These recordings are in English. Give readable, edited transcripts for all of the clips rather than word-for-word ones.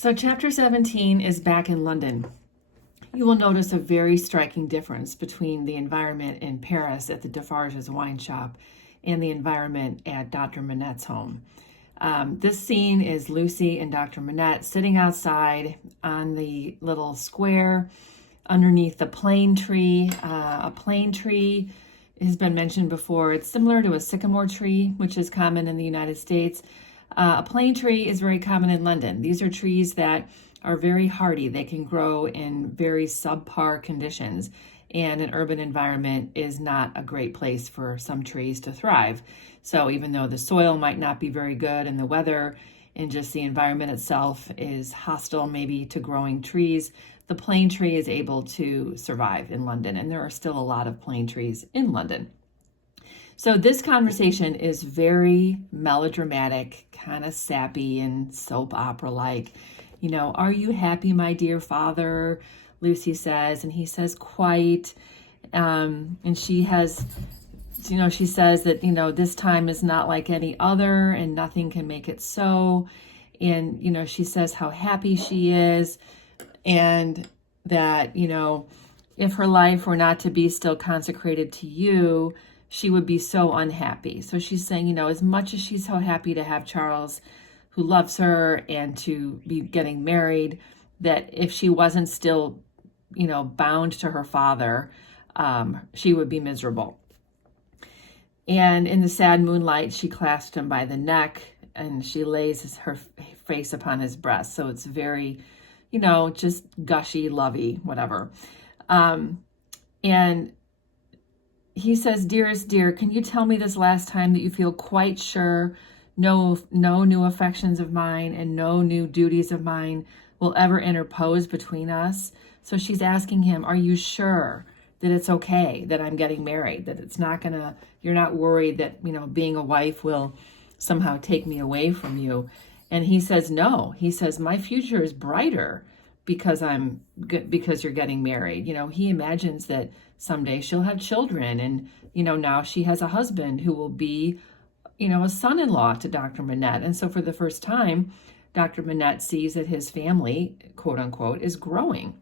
So, chapter 17 is back in London. You will notice a very striking difference between the environment in Paris at the Defarge's wine shop and the environment at Dr. Manette's home. This scene is Lucy and Dr. Manette sitting outside on the little square underneath the plane tree. A plane tree has been mentioned before. It's similar to a sycamore tree, which is common in the United States. A plane tree is very common in London. These are trees that are very hardy. They can grow in very subpar conditions, and an urban environment is not a great place for some trees to thrive. So even though the soil might not be very good and the weather and just the environment itself is hostile maybe to growing trees, the plane tree is able to survive in London, and there are still a lot of plane trees in London. So this conversation is very melodramatic, kind of sappy and soap opera-like. You know, "Are you happy, my dear father?" Lucy says, and he says, "Quite." And she has, she says that, this time is not like any other and nothing can make it so. And, she says how happy she is and that, if her life were not to be still consecrated to you, she would be so unhappy. So she's saying, as much as she's so happy to have Charles, who loves her, and to be getting married, that if she wasn't still, bound to her father, she would be miserable. And in the sad moonlight, she clasped him by the neck and she lays her face upon his breast. So it's very, just gushy, lovey, whatever. And he says, "Dearest dear, can you tell me this last time that you feel quite sure no new affections of mine and no new duties of mine will ever interpose between us?" So she's asking him, are you sure that it's okay that I'm getting married, that it's not you're not worried that, being a wife will somehow take me away from you? And he says, no. He says, my future is brighter because you're getting married. He imagines that someday she'll have children, and, now she has a husband who will be, a son-in-law to Dr. Manette. And so for the first time, Dr. Manette sees that his family, quote unquote, is growing.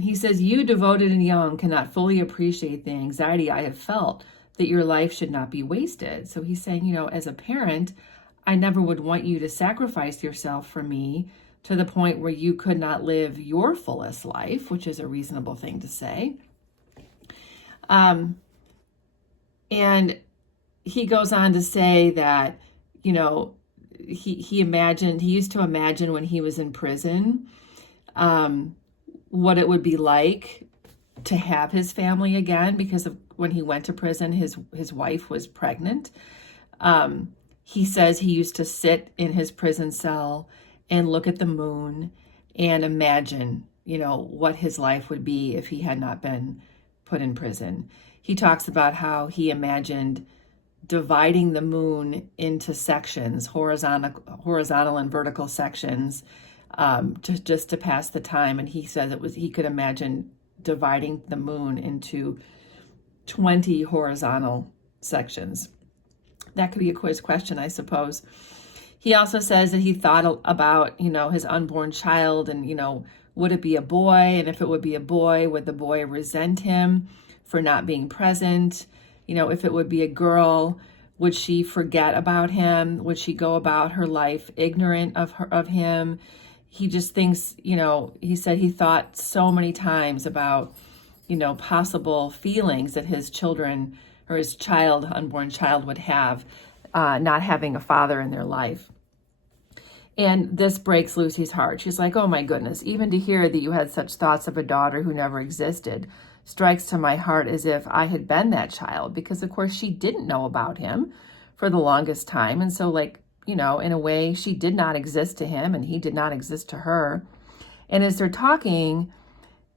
He says, you, devoted and young, cannot fully appreciate the anxiety I have felt that your life should not be wasted. So he's saying, as a parent, I never would want you to sacrifice yourself for me to the point where you could not live your fullest life, which is a reasonable thing to say. And he goes on to say that, he used to imagine when he was in prison, what it would be like to have his family again, because of when he went to prison, his wife was pregnant. He says he used to sit in his prison cell and look at the moon and imagine, what his life would be if he had not been put in prison. He talks about how he dividing the moon into sections, horizontal and vertical sections, to pass the time. And he says he could imagine dividing the moon into 20 horizontal sections. That could be a quiz question, I suppose. He also says that he thought about, his unborn child and, would it be a boy? And if it would be a boy, would the boy resent him for not being present? If it would be a girl, would she forget about him? Would she go about her life ignorant of him? He just thinks, he said he thought so many times about, possible feelings that his children or his unborn child would have, not having a father in their life. And this breaks Lucy's heart. She's like, oh my goodness, even to hear that you had such thoughts of a daughter who never existed strikes to my heart as if I had been that child, because of course she didn't know about him for the longest time. And so in a way, she did not exist to him and he did not exist to her. And as they're talking,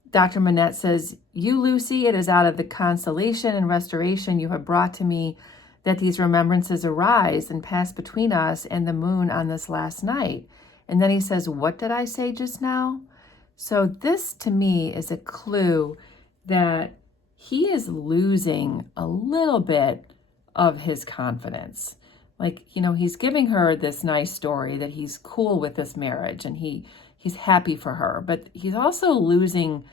Dr. Manette says, you, Lucy, it is out of the consolation and restoration you have brought to me that these remembrances arise and pass between us and the moon on this last night. And then he says, what did I say just now? So this to me is a clue that he is losing a little bit of his confidence. Like, he's giving her this nice story that he's cool with this marriage and he's happy for her, but he's also losing,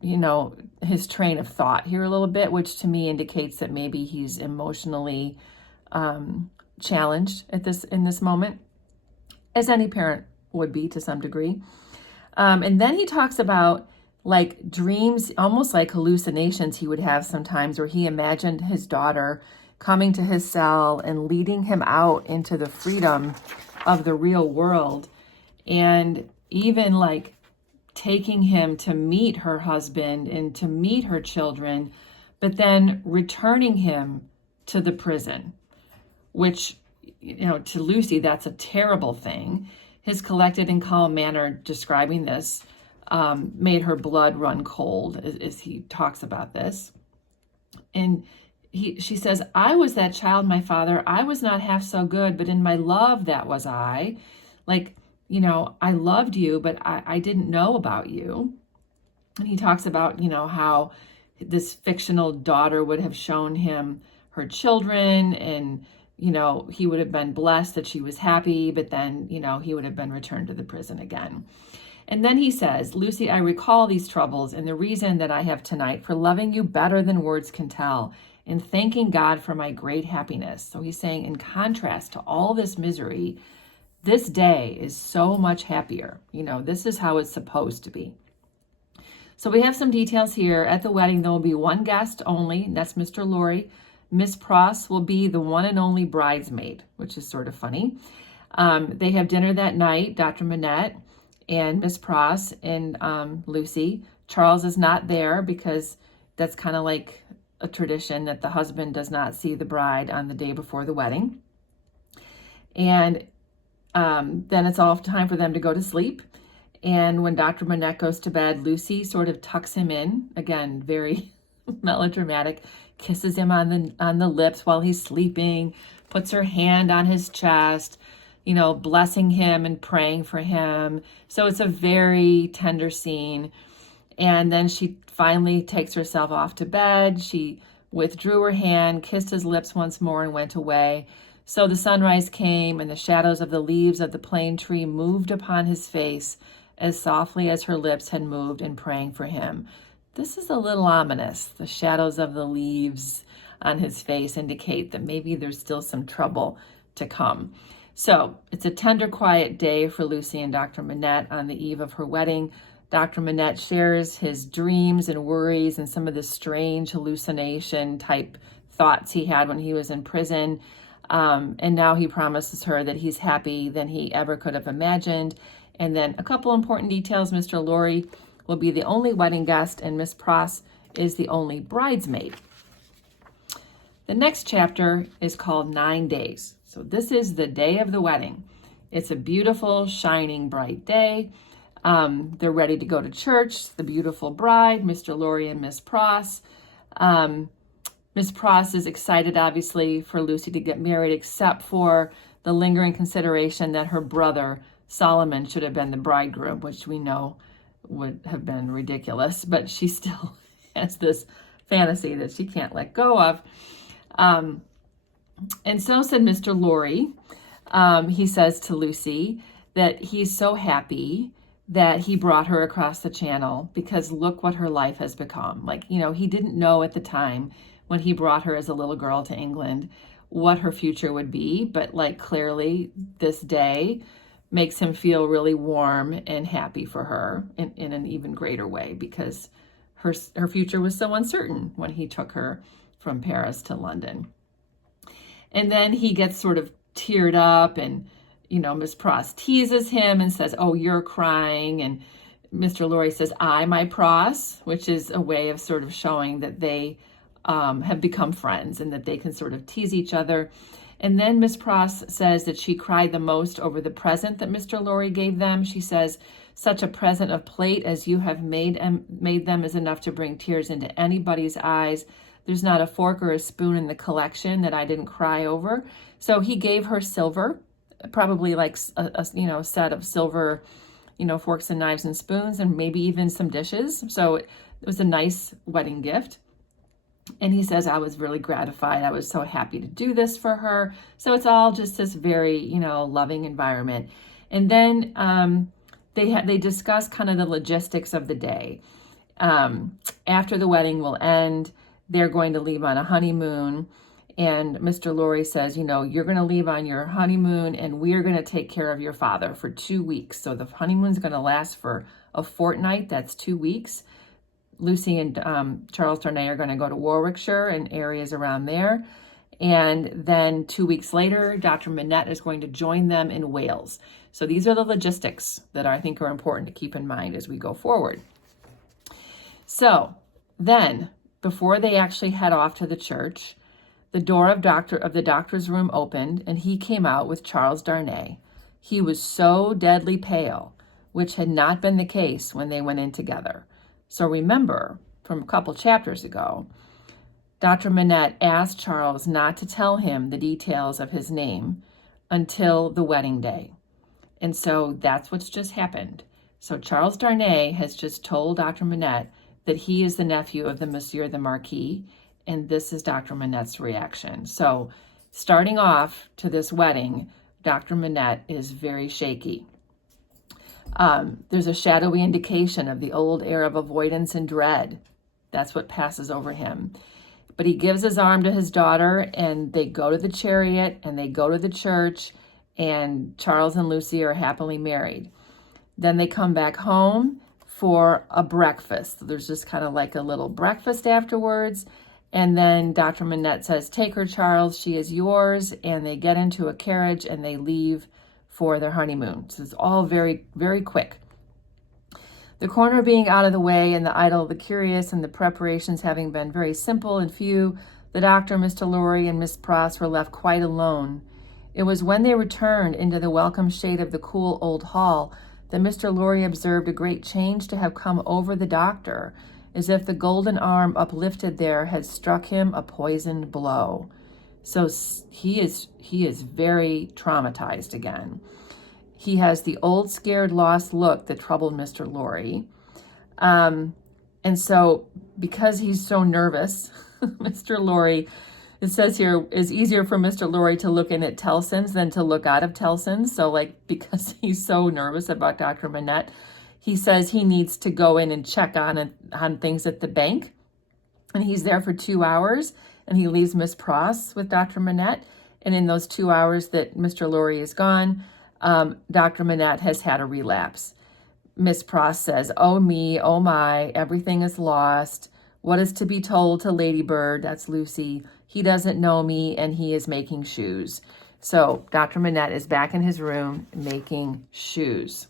his train of thought here a little bit, which to me indicates that maybe he's emotionally challenged in this moment, as any parent would be to some degree. And then he talks about like dreams, almost like hallucinations he would have sometimes, where he imagined his daughter coming to his cell and leading him out into the freedom of the real world, and even like taking him to meet her husband and to meet her children, but then returning him to the prison, which, to Lucy, that's a terrible thing. His collected and calm manner describing this made her blood run cold as he talks about this. And she says, I was that child, my father. I was not half so good, but in my love, that was I. Like, I loved you, but I didn't know about you. And he talks about, how this fictional daughter would have shown him her children, and, he would have been blessed that she was happy, but then, he would have been returned to the prison again. And then he says, Lucy, I recall these troubles and the reason that I have tonight for loving you better than words can tell, and thanking God for my great happiness. So he's saying, in contrast to all this misery, this day is so much happier. This is how it's supposed to be. So we have some details here. At the wedding, there will be one guest only. That's Mr. Lorry. Miss Pross will be the one and only bridesmaid, which is sort of funny. They have dinner that night, Dr. Manette and Miss Pross and Lucy. Charles is not there because that's kind of like a tradition that the husband does not see the bride on the day before the wedding. And then it's all time for them to go to sleep. And when Dr. Manette goes to bed, Lucy sort of tucks him in, again, very melodramatic, kisses him on the lips while he's sleeping, puts her hand on his chest, blessing him and praying for him. So it's a very tender scene. And then she finally takes herself off to bed. She withdrew her hand, kissed his lips once more, and went away. So the sunrise came, and the shadows of the leaves of the plane tree moved upon his face as softly as her lips had moved in praying for him. This is a little ominous. The shadows of the leaves on his face indicate that maybe there's still some trouble to come. So it's a tender, quiet day for Lucy and Dr. Manette on the eve of her wedding. Dr. Manette shares his dreams and worries and some of the strange hallucination type thoughts he had when he was in prison. And now he promises her that he's happy than he ever could have imagined. And then a couple important details. Mr. Lorry will be the only wedding guest, and Miss Pross is the only bridesmaid. The next chapter is called 9 Days. So this is the day of the wedding. It's a beautiful, shining, bright day. They're ready to go to church. The beautiful bride, Mr. Lorry and Miss Pross. Miss Pross is excited, obviously, for Lucy to get married, except for the lingering consideration that her brother, Solomon, should have been the bridegroom, which we know would have been ridiculous, but she still has this fantasy that she can't let go of. And so said Mr. Lorry. He says to Lucy that he's so happy that he brought her across the channel because look what her life has become. Like, he didn't know at the time when he brought her as a little girl to England what her future would be, but like clearly this day makes him feel really warm and happy for her in an even greater way because her future was so uncertain when he took her from Paris to London. And then he gets sort of teared up and, Miss Pross teases him and says, oh, you're crying. And Mr. Lorry says, my Pross, which is a way of sort of showing that they have become friends and that they can sort of tease each other. And then Miss Pross says that she cried the most over the present that Mr. Lorry gave them. She says, such a present of plate as you have made them is enough to bring tears into anybody's eyes. There's not a fork or a spoon in the collection that I didn't cry over. So he gave her silver, probably like a set of silver, forks and knives and spoons, and maybe even some dishes. So it was a nice wedding gift. And he says, I was really gratified. I was so happy to do this for her. So it's all just this very, loving environment. And then they discuss kind of the logistics of the day. After the wedding will end, they're going to leave on a honeymoon. And Mr. Lorry says, you're going to leave on your honeymoon and we're going to take care of your father for 2 weeks. So the honeymoon's going to last for a fortnight. That's 2 weeks. Lucy and Charles Darnay are going to go to Warwickshire and areas around there. And then 2 weeks later, Dr. Manette is going to join them in Wales. So these are the logistics that I think are important to keep in mind as we go forward. So then, before they actually head off to the church, the door of the doctor's room opened, and he came out with Charles Darnay. He was so deadly pale, which had not been the case when they went in together. So remember, from a couple chapters ago, Dr. Manette asked Charles not to tell him the details of his name until the wedding day. And so that's what's just happened. So Charles Darnay has just told Dr. Manette that he is the nephew of the Monsieur the Marquis, and this is Dr. Manette's reaction. So starting off to this wedding, Dr. Manette is very shaky. There's a shadowy indication of the old air of avoidance and dread. That's what passes over him. But he gives his arm to his daughter, and they go to the chariot, and they go to the church, and Charles and Lucy are happily married. Then they come back home for a breakfast. So there's just kind of like a little breakfast afterwards. And then Dr. Manette says, take her, Charles, she is yours. And they get into a carriage and they leave for their honeymoon. So it's all very, very quick. The corner being out of the way and the idle of the curious and the preparations having been very simple and few, the doctor, Mr. Lorry, and Miss Pross were left quite alone. It was when they returned into the welcome shade of the cool old hall that Mr. Lorry observed a great change to have come over the doctor, as if the golden arm uplifted there had struck him a poisoned blow. So he is very traumatized again. He has the old scared lost look that troubled Mr. Lorry. And so because he's so nervous, Mr. Lorry, it says here, is easier for Mr. Lorry to look in at Tellson's than to look out of Tellson's. So because he's so nervous about Dr. Manette, he says he needs to go in and check on things at the bank. And he's there for 2 hours. And he leaves Miss Pross with Dr. Manette. And in those 2 hours that Mr. Lorry is gone, Dr. Manette has had a relapse. Miss Pross says, oh me, oh my, everything is lost. What is to be told to Ladybird? That's Lucy. He doesn't know me and he is making shoes. So Dr. Manette is back in his room making shoes.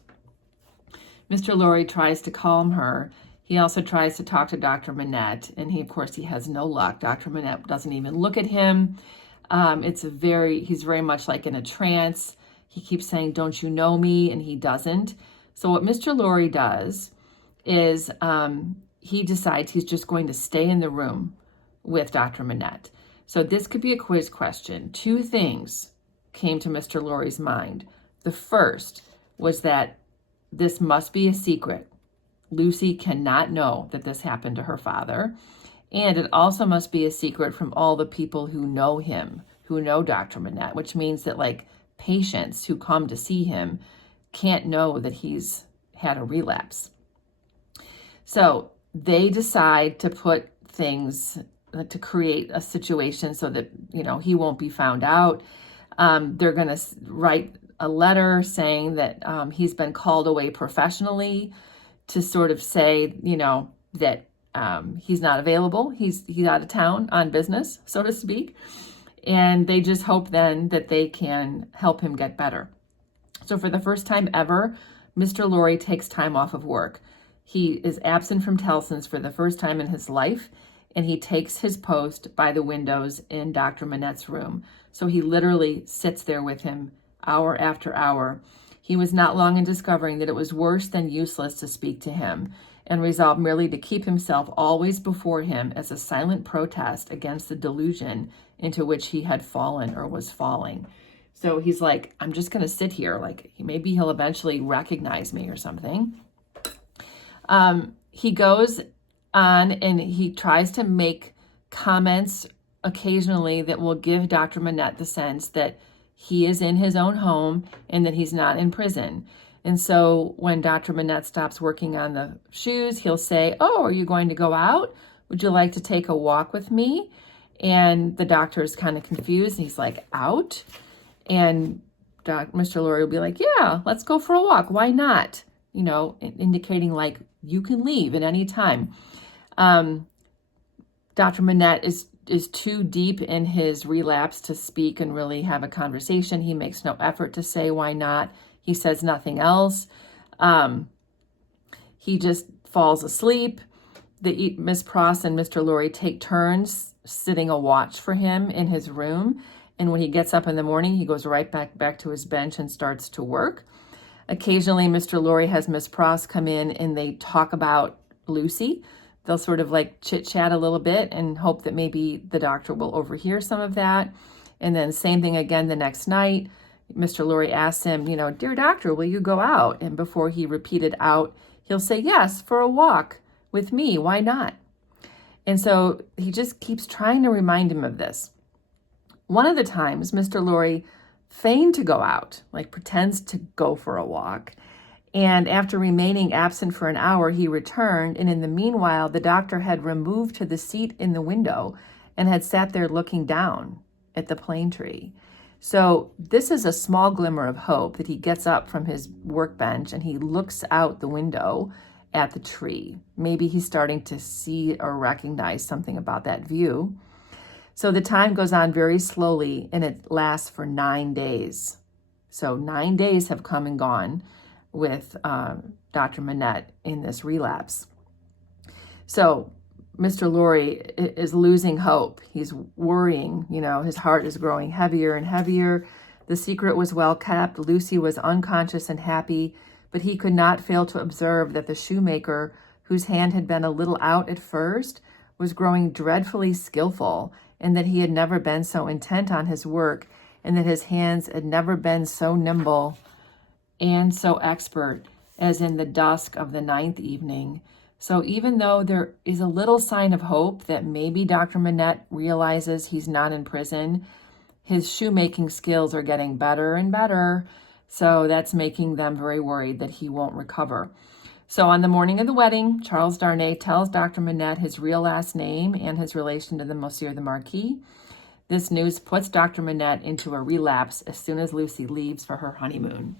Mr. Lorry tries to calm her. He also tries to talk to Dr. Manette, and he has no luck. Dr. Manette doesn't even look at him. He's very much like in a trance. He keeps saying, don't you know me? And he doesn't. So what Mr. Lorry does is he decides he's just going to stay in the room with Dr. Manette. So this could be a quiz question. 2 things came to Mr. Lorry's mind. The first was that this must be a secret. Lucy cannot know that this happened to her father. And it also must be a secret from all the people who know him, who know Dr. Manette, which means that patients who come to see him can't know that he's had a relapse. So they decide to put things to create a situation so that, he won't be found out. They're going to write a letter saying that he's been called away professionally to sort of say, that he's not available. He's out of town on business, so to speak. And they just hope then that they can help him get better. So for the first time ever, Mr. Lorry takes time off of work. He is absent from Tellson's for the first time in his life, and he takes his post by the windows in Dr. Manette's room. So he literally sits there with him hour after hour. He was not long in discovering that it was worse than useless to speak to him, and resolved merely to keep himself always before him as a silent protest against the delusion into which he had fallen or was falling. So he's like, I'm just going to sit here. Maybe he'll eventually recognize me or something. He goes on and he tries to make comments occasionally that will give Dr. Manette the sense that he is in his own home and that he's not in prison. And so when Dr. Manette stops working on the shoes, he'll say, "Oh, are you going to go out? Would you like to take a walk with me?" And the doctor is kind of confused. And he's like, "Out?" And Mr. Lorry will be like, "Yeah, let's go for a walk. Why not?" Indicating like you can leave at any time. Dr. Manette is too deep in his relapse to speak and really have a conversation. He makes no effort to say why not. He says nothing else. He just falls asleep. Miss Pross and Mr. Lorry take turns sitting a watch for him in his room. And when he gets up in the morning, he goes right back to his bench and starts to work. Occasionally, Mr. Lorry has Miss Pross come in and they talk about Lucy. They'll sort of like chit-chat a little bit and hope that maybe the doctor will overhear some of that. And then same thing again the next night. Mr. Lorry asks him, "Dear doctor, will you go out?" And before he repeated out, he'll say, "Yes, for a walk with me. Why not?" And so he just keeps trying to remind him of this. One of the times, Mr. Lorry feigned to go out, like pretends to go for a walk. And after remaining absent for an hour, he returned. And in the meanwhile, the doctor had removed to the seat in the window and had sat there looking down at the plane tree. So this is a small glimmer of hope that he gets up from his workbench and he looks out the window at the tree. Maybe he's starting to see or recognize something about that view. So the time goes on very slowly and it lasts for 9 days. So 9 days have come and gone with Dr. Manette in this relapse. So Mr. Lorry is losing hope. He's worrying, his heart is growing heavier and heavier. The secret was well kept. Lucy was unconscious and happy, but he could not fail to observe that the shoemaker, whose hand had been a little out at first, was growing dreadfully skillful, and that he had never been so intent on his work, and that his hands had never been so nimble and so expert as in the dusk of the 9th evening. So even though there is a little sign of hope that maybe Dr. Manette realizes he's not in prison, his shoemaking skills are getting better and better. So that's making them very worried that he won't recover. So on the morning of the wedding, Charles Darnay tells Dr. Manette his real last name and his relation to the Monsieur the Marquis. This news puts Dr. Manette into a relapse as soon as Lucy leaves for her honeymoon.